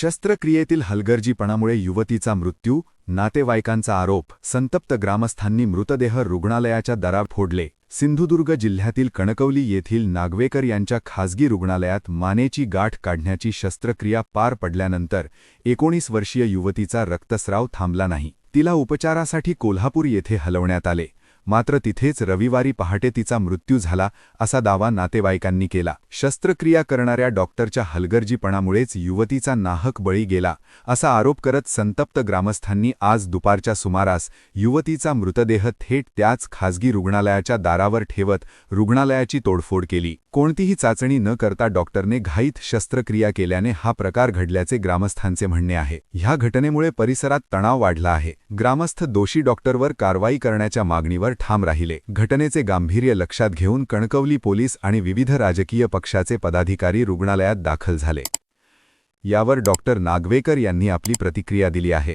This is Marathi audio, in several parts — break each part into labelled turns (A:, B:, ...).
A: शस्त्रक्रियेतील हलगर्जीपणामुळे युवतीचा मृत्यू नातेवाईकांचा आरोप संतप्त ग्रामस्थांनी मृतदेह रुग्णालयाच्या दरात फोडले. सिंधुदुर्ग जिल्ह्यातील कणकवली येथील नागवेकर यांच्या खासगी रुग्णालयात मानेची गाठ काढण्याची शस्त्रक्रिया पार पडल्यानंतर एकोणीस वर्षीय युवतीचा रक्तस्राव थांबला नाही. तिला उपचारासाठी कोल्हापूर येथे हलवण्यात आले. मात्र तिथेच रविवारी पहाटे तिचा मृत्यू झाला असा दावा नातेवाईकांनी केला. शस्त्रक्रिया करणाऱ्या डॉक्टरच्या हलगर्जीपणामुळेच युवतीचा नाहक बळी गेला असा आरोप करत संतप्त ग्रामस्थांनी आज दुपारच्या सुमारास युवतीचा मृतदेह थेट त्याच खासगी रुग्णालयाच्या दारावर ठेवत रुग्णालयाची तोडफोड केली. कोणतीही चाचणी न करता डॉक्टरने घाईत शस्त्रक्रिया केल्याने हा प्रकार घडल्याचे ग्रामस्थांचे म्हणणे आहे. ह्या घटनेमुळे परिसरात तणाव वाढला आहे. ग्रामस्थ दोषी डॉक्टरवर कारवाई करण्याच्या मागणीवर ठाम राहिले. घटनेचे गांभीर्य लक्षात घेऊन कणकवली पोलीस आणि विविध राजकीय पक्षाचे पदाधिकारी रुग्णालयात दाखल झाले. यावर डॉक्टर नागवेकर यांनी आपली प्रतिक्रिया दिली आहे.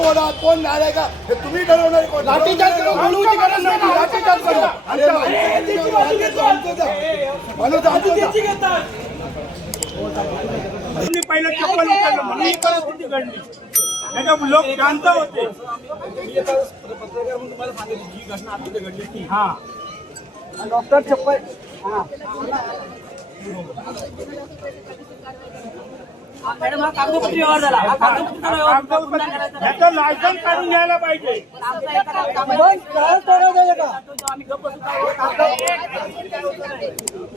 B: हा, कोण नालायक हा, हे तुम्ही ठरवणार कोण लाठीचार्ज बोलवूची गरज नाही लाठीचार्ज करू
C: पहिलं चप्पल म्हणून ही लोक शांत होते हा डॉक्टर चप्पल हा
D: मॅडम हा कागदोपत्री व्यवहार झाला? हा कागदोपत्री व्यवहार पुन्हा करायचा नाही.
C: याचं लायसन्स काढून घ्यायला पाहिजे.
D: आमचा एखादा कामाचा- तो आम्ही गप्प बसून काय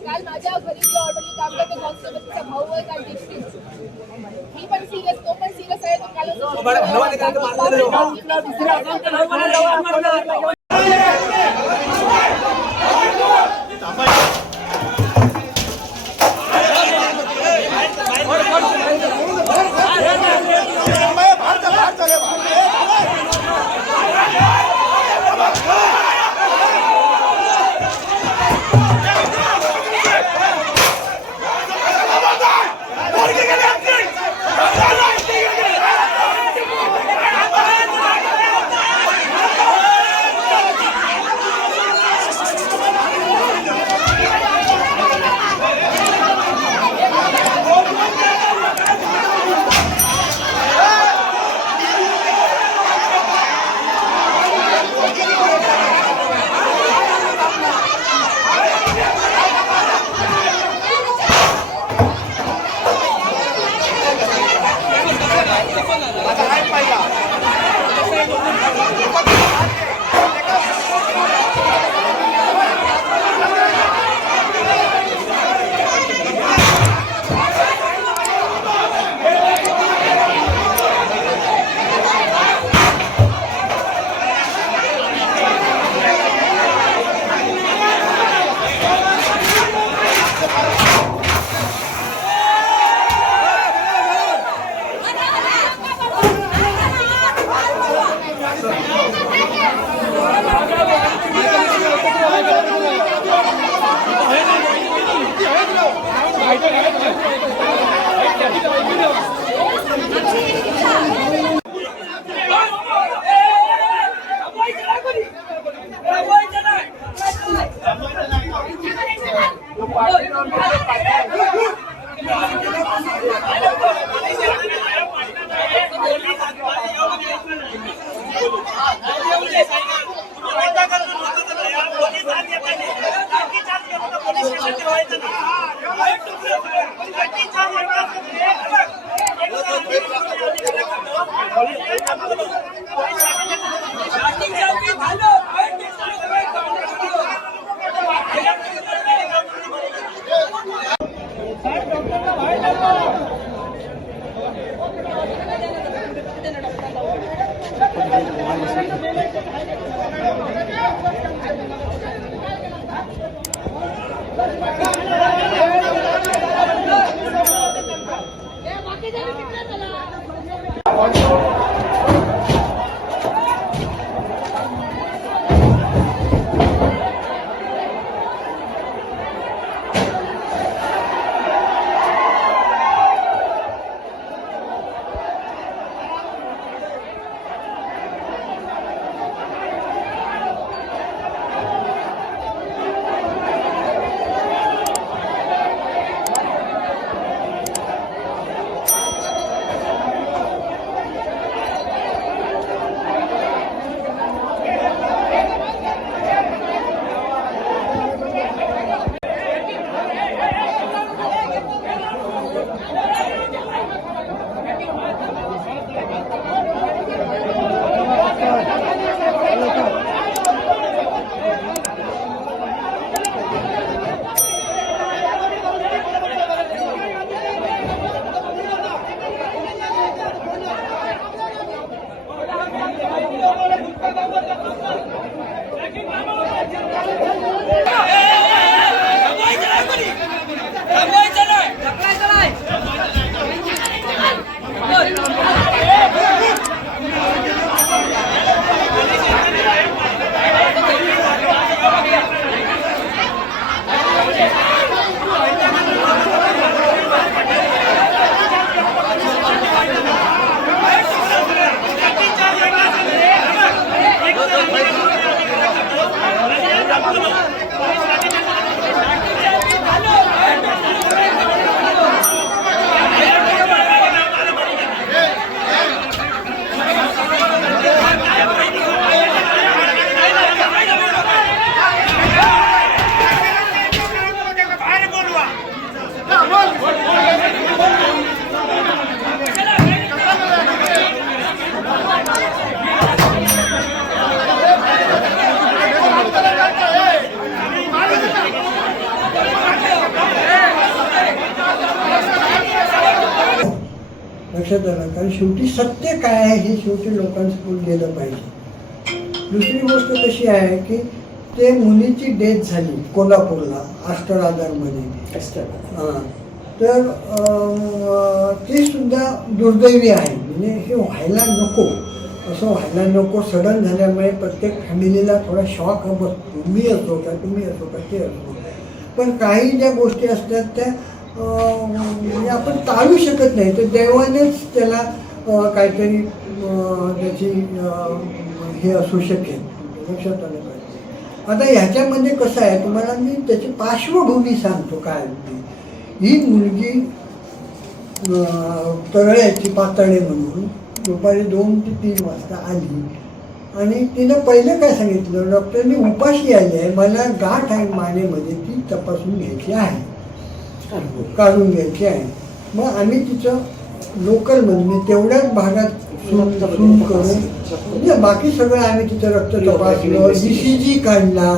E: काल माझ्या घरी जी ऑर्डरली काम करते कॉन्स्टेबलचा भाऊ आहे. काल डिस्ट्रिक्ट ही पण सिरियस तो पण सिरियस आहे. तो काल
D: लक्षात はい、パイが。Đồ dùng cho. काय आहे हे शेवटी लोकांसमोर गेलं पाहिजे. दुसरी गोष्ट कशी आहे की ते मुलीची डेथ झाली कोल्हापूरला आस्टर आधारमध्ये हां. तर ते सुद्धा दुर्दैवी आहे. म्हणजे हे व्हायला नको. असं व्हायला नको. सडन झाल्यामुळे प्रत्येक फॅमिलीला थोडा शॉक बसतो मी असो का तुम्ही असो का ते असो. पण काही ज्या गोष्टी असतात त्या म्हणजे आपण टाळू शकत नाही. तर देवानेच त्याला काहीतरी त्याची हे असू शकेल. लक्षात आलं पाहिजे. आता ह्याच्यामध्ये कसं आहे तुम्हाला मी त्याची पार्श्वभूमी सांगतो काय ही मुलगी तळ्याची पातळे म्हणून दुपारी दोन ते तीन वाजता आली. आणि तिनं पहिलं काय सांगितलं डॉक्टरनी उपाशी आली आहे. मला गाठ आहे मानेमध्ये ती तपासून घ्यायची आहे. काढून घ्यायची आहे. मग आम्ही तिचं लोकल म्हणजे तेवढ्याच भागात सून करून म्हणजे बाकी सगळं आम्ही तिचं रक्त तपासलं ई सी जी काढला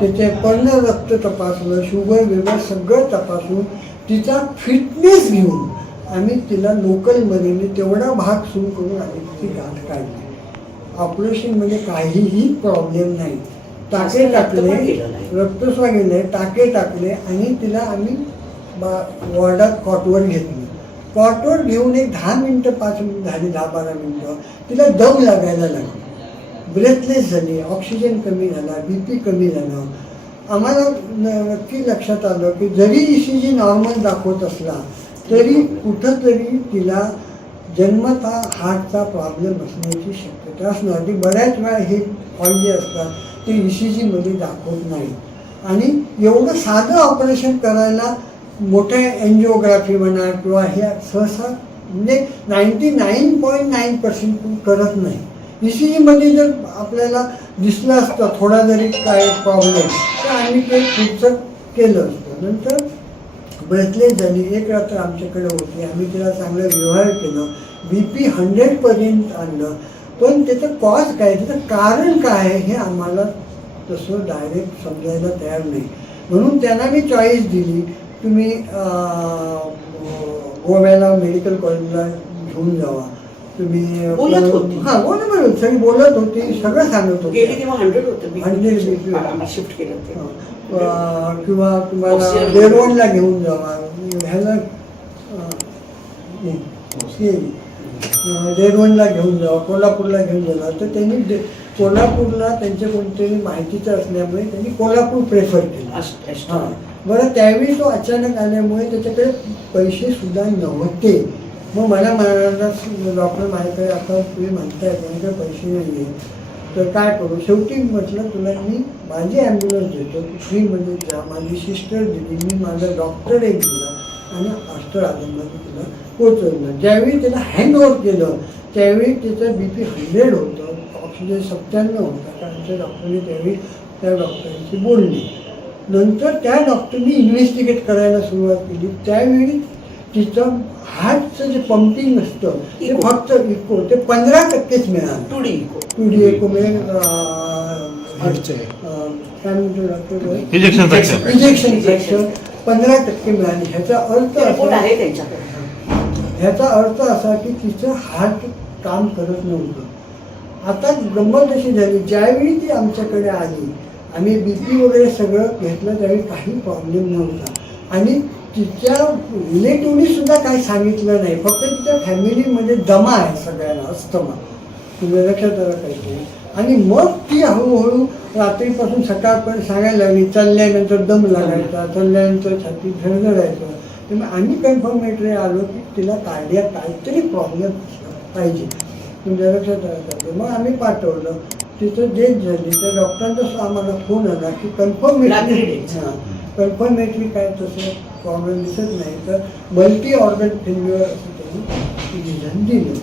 D: त्याचे पर्ण रक्त तपासलं शुगर बिगर सगळं तपासून तिचा फिटनेस घेऊन आम्ही तिला लोकलमध्ये म्हणजे तेवढा भाग सून करून आम्ही तिची गाठ काढली. ऑपरेशनमध्ये काहीही प्रॉब्लेम नाही. टाके टाकले रक्तस्राव गेले टाके टाकले आणि तिला आम्ही बा वॉर्डात कॉटवर घेतली. पॉटवर घेऊन एक दहा मिनटं पाच मिनिटं झाली दहा बारा मिनटं तिला दम लागायला लागली. ब्रेथलेस झाली ऑक्सिजन कमी झाला बी पी कमी झालं. आम्हाला नक्की लक्षात आलं की जरी ई सी जी नॉर्मल दाखवत असला तरी कुठंतरी तिला जन्मता हार्टचा प्रॉब्लेम असण्याची शक्यता असणार. ती बऱ्याच वेळा हे हॉल जे असतात ते ई सी जीमध्ये दाखवत नाही. आणि एवढं साधं ऑपरेशन करायला मोठ्या एन्जिओग्राफी म्हणा किंवा ह्या सहसा म्हणजे ninety nine point nine percent करत नाही. ई सी जीमध्ये जर आपल्याला दिसलं असतं थोडा जरी काय प्रॉब्लेम तर आम्ही ते पुढचं केलं असतं. नंतर ब्रेथलेस झाली एक रात्र आमच्याकडे होती आम्ही तिला चांगलं व्यवहार केलं. बी पी हंड्रेडपर्यंत आणलं. पण त्याचं कॉज काय त्याचं कारण काय आहे हे आम्हाला तसं डायरेक्ट समजायला तयार नाही. म्हणून त्यांना मी चॉईस दिली. तुम्ही गोव्याला मेडिकल कॉलेजला घेऊन जावा. तुम्ही
F: बोलत होती.
D: हा सगळी बोलत होती सगळं सांगत होती.
F: गेली तेव्हा हंड्रेड होतं. शिफ्ट केलं.
D: किंवा तुम्हाला. बेरवणला घेऊन जावा. ह्याला डेरवणला घेऊन जावा कोल्हापूरला घेऊन जावा. तर त्यांनी कोल्हापूरला त्यांच्या कोणतरी माहितीचं असल्यामुळे त्यांनी कोल्हापूर प्रेफर केलं. हां. बरं त्यावेळी तो अचानक आल्यामुळे त्याच्याकडे पैसे सुद्धा नव्हते. मग मला म्हणाला डॉक्टर माझ्याकडे आता तुम्ही म्हणताय माझ्याकडे पैसे नाही आहे तर काय करू? शेवटी म्हटलं तुला मी माझी ॲम्ब्युलन्स देतो. तू फ्रीमध्ये जा माझी सिस्टर दिली मी माझा डॉक्टर एक दिला आणि आफ्टर आल्यामध्ये तुला पोचवलं. ज्यावेळी त्याला हँडओव्हर केलं त्यावेळी त्याचं बी पी हंड्रेड होतं ऑक्सिजन सत्त्याण्णव होता. कारण त्या डॉक्टरने त्यावेळी त्या डॉक्टरांशी बोलली. नंतर त्या डॉक्टरनी इन्व्हेस्टिगेट करायला सुरुवात केली. त्यावेळी तिचं हार्टचं जे पंपिंग असतं ते. फक्त इको ते पंधरा टक्केच मिळालं.
F: Two D echo.
D: Two D echo म्हणजे काय म्हणतो डॉक्टर
G: इंजेक्शन फ्रॅक्चर
D: पंधरा टक्के मिळाली. ह्याचा अर्थ असा
F: आहे त्यांच्याकडे?
D: ह्याचा अर्थ असा की तिचं हार्ट काम करत नव्हतं. आता गंमत अशी झाली. ज्यावेळी ती आमच्याकडे आली आम्ही बी पी वगैरे सगळं घेतलं त्यावेळी काही प्रॉब्लेम नव्हता. आणि तिच्या रिलेटिव्हनी सुद्धा काही सांगितलं नाही. फक्त तिच्या फॅमिलीमध्ये दमा आहे सगळ्यांना अस्तमा तुम्ही लक्षात आलं पाहिजे आणि मग ती हळूहळू रात्रीपासून सकाळपर्यंत सांगायला लागली चालल्यानंतर दम लागायचा चालल्यानंतर छाती झळझळायचं त्यामुळे आम्ही कन्फर्मेटरी आलो की तिला कार्डिया काहीतरी प्रॉब्लेम पाहिजे. तुमच्या लक्षात आलं पाहिजे मग आम्ही पाठवलं. तिथं डेट झाली. तर डॉक्टरांचा आम्हाला फोन आला की
F: date.
D: हां. कन्फर्मेटरी काय तसं प्रॉब्लेम दिसत नाही. तर मल्टी ऑर्गन फेल्युअर असं त्यांनी डिसिजन दिलं.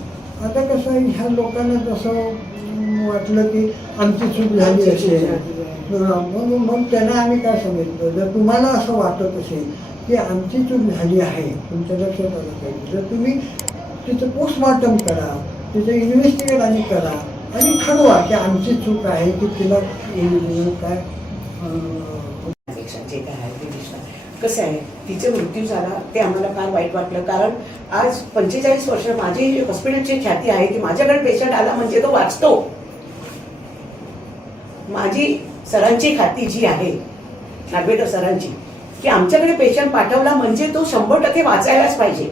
D: आता कसं ह्या लोकांना तसं अं, वाटलं की आमची चूक झाली असेल. मग मग त्यांना आम्ही काय सांगितलं? जर तुम्हाला असं वाटत असेल की आमची चूक झाली आहे तुमच्या लक्षात आलं पाहिजे. तर तुम्ही तिचं पोस्टमॉर्टम करा तिचं इन्व्हेस्टिगेट आणि करा आणि ठरवा की आमची चूक आहे की तिला काय
F: जे काय आहे ते दिसणार. कसं आहे तिचे मृत्यू झाला ते आम्हाला फार वाईट वाटलं. कारण आज पंचेचाळीस वर्ष माझी हॉस्पिटलची ख्याती आहे की माझ्याकडे पेशंट आला म्हणजे तो वाचतो. माझी सरांची खाती जी आहे नागवेकर सरांची की आमच्याकडे पेशंट पाठवला म्हणजे तो शंभर टक्के वाचायलाच पाहिजे.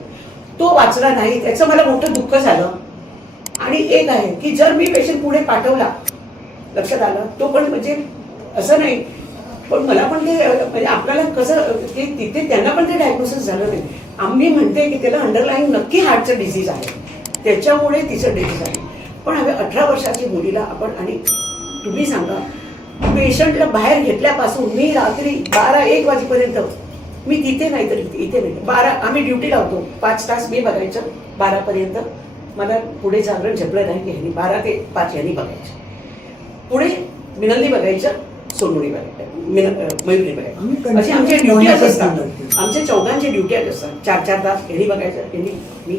F: तो वाचला नाही त्याचं मला मोठं दुःख झालं. आणि एक आहे की जर मी पेशंट पुढे पाठवला लक्षात आलं तो पण म्हणजे असं नाही. पण मला पण ते म्हणजे आपल्याला कसं ते तिथे त्यांना पण ते डायग्नोसिस झालं नाही. आम्ही म्हणते की त्याला अंडरलाईन नक्की हार्टचं डिझीज आहे. त्याच्यामुळे तिचं डिझीज आहे. पण हवे अठरा वर्षाची मुलीला आपण आणि तुम्ही सांगा पेशंटला बाहेर घेतल्यापासून मी रात्री बारा एक वाजेपर्यंत मी तिथे नाही तर इथे इथे नाही. बारा आम्ही ड्युटी लावतो. पाच तास मी बघायचं बारापर्यंत. मला पुढे जागरण झेपलं नाही की ह्यांनी बारा ते पाच यांनी बघायचं. पुढे मिनंदी बघायचं सोनवडी बघायचं मयुरी बघायचं. अशी आमच्या ड्युटी असतात. आमच्या चौघांची ड्युटी असतात. चार चार तास यांनी बघायचं यांनी मी.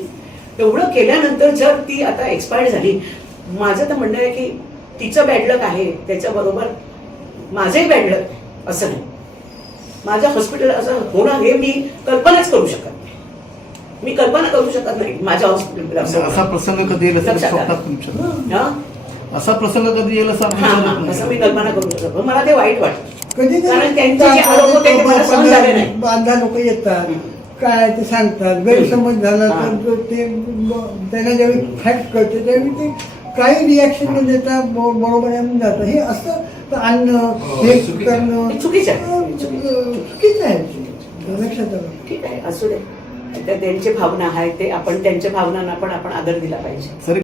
F: एवढं केल्यानंतर जर ती आता एक्सपायर्ड झाली माझं तर म्हणणं आहे की तिचं बॅडलक आहे त्याच्याबरोबर माझंही बॅडलक असं नाही. माझ्या हॉस्पिटल असं होणं हे मी कल्पनाच करू शकत मी कल्पना करू शकत नाही माझ्या हॉस्पिटल
G: असा. प्रसंग कधी येईल असं
F: हा?
G: प्रसंग कधी येईल असं
F: हा, हा, मी कल्पना करू शकतो मला ते वाईट वाटतं.
D: कधी
F: कारण त्यांचे जे आरोप होते ते मला सहन झाले नाही.
D: बांधा लोक येतात. काय ते सांगतात. गैरसमज झाला
F: हा.
D: तर ते त्यांना ज्यावेळी फॅक्ट कळते त्यावेळी ते काही रिॲक्शन न देता बरोबर आहे म्हणून जातं. हे असं तर आणणं हे करणं
F: हे चुकीचं आहे.
D: चुकीचं आहे. लक्षात आलं.
F: ठीक आहे असू दे. त्या- त्यांची भावना आहे ते आपण त्यांच्या भावनांना पण आपण आदर दिला पाहिजे.
G: सर